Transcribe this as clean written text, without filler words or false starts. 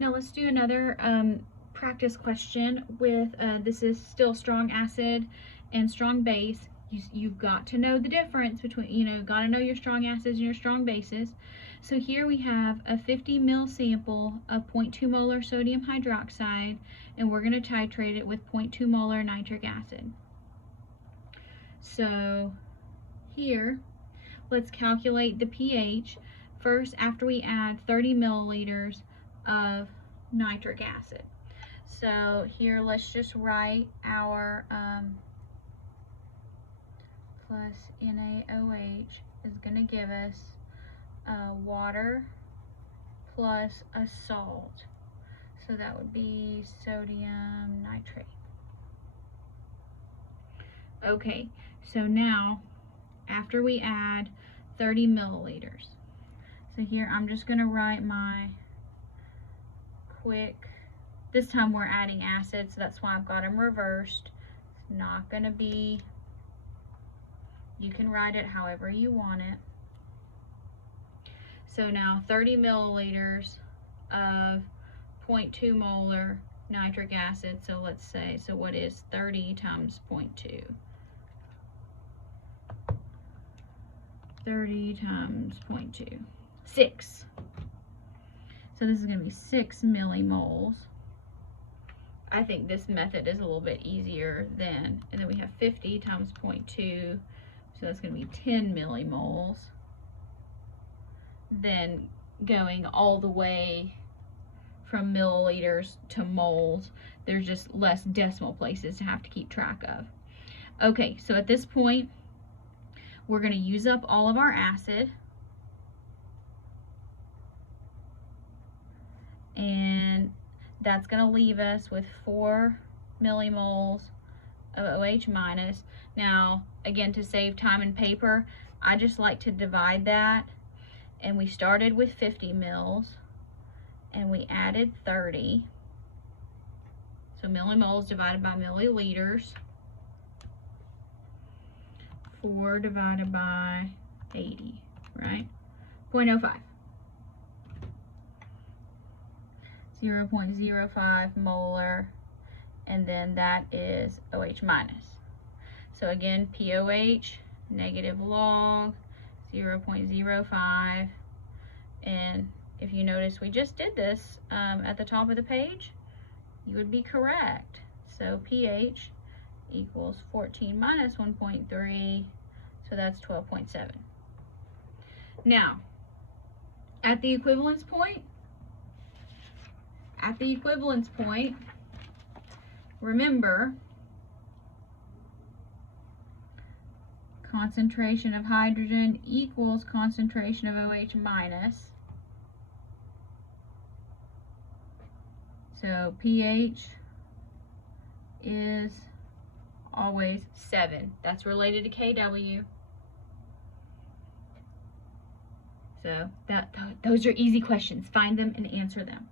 Now let's do another practice question with, this is still strong acid and strong base. You've got to know the difference between, got to know your strong acids and your strong bases. So here we have a 50 ml sample of 0.2 molar sodium hydroxide, and we're going to titrate it with 0.2 molar nitric acid. So here, let's calculate the pH first after we add 30 milliliters of nitric acid. So here, let's just write our plus NaOH is going to give us water plus a salt. So that would be sodium nitrate. Okay, so now after we add 30 milliliters, so here I'm just going to write my quick, this time we're adding acid, so that's why I've got them reversed. It's not going to be, you can write it however you want it. So now 30 milliliters of 0.2 molar nitric acid. So let's say, so what is 30 times 0.2? 30 times 0.2, 6. So this is going to be 6 millimoles. I think this method is a little bit easier than, and then we have 50 times 0.2, so that's going to be 10 millimoles. Then going all the way from milliliters to moles, there's just less decimal places to have to keep track of. Okay, so at this point, we're going to use up all of our acid. And that's going to leave us with 4 millimoles of OH minus. Now, again, to save time and paper, I just like to divide that. And we started with 50 mils, and we added 30. So millimoles divided by milliliters. 4 divided by 80, right? 0.05. 0.05 molar, and then that is OH minus. So again, POH, negative log 0.05, and if you notice we just did this at the top of the page, you would be correct. So pH equals 14 minus 1.3, so that's 12.7. Now, at the equivalence point, remember, concentration of hydrogen equals concentration of OH minus. So pH is always 7. That's related to kW. So those are easy questions. Find them and answer them.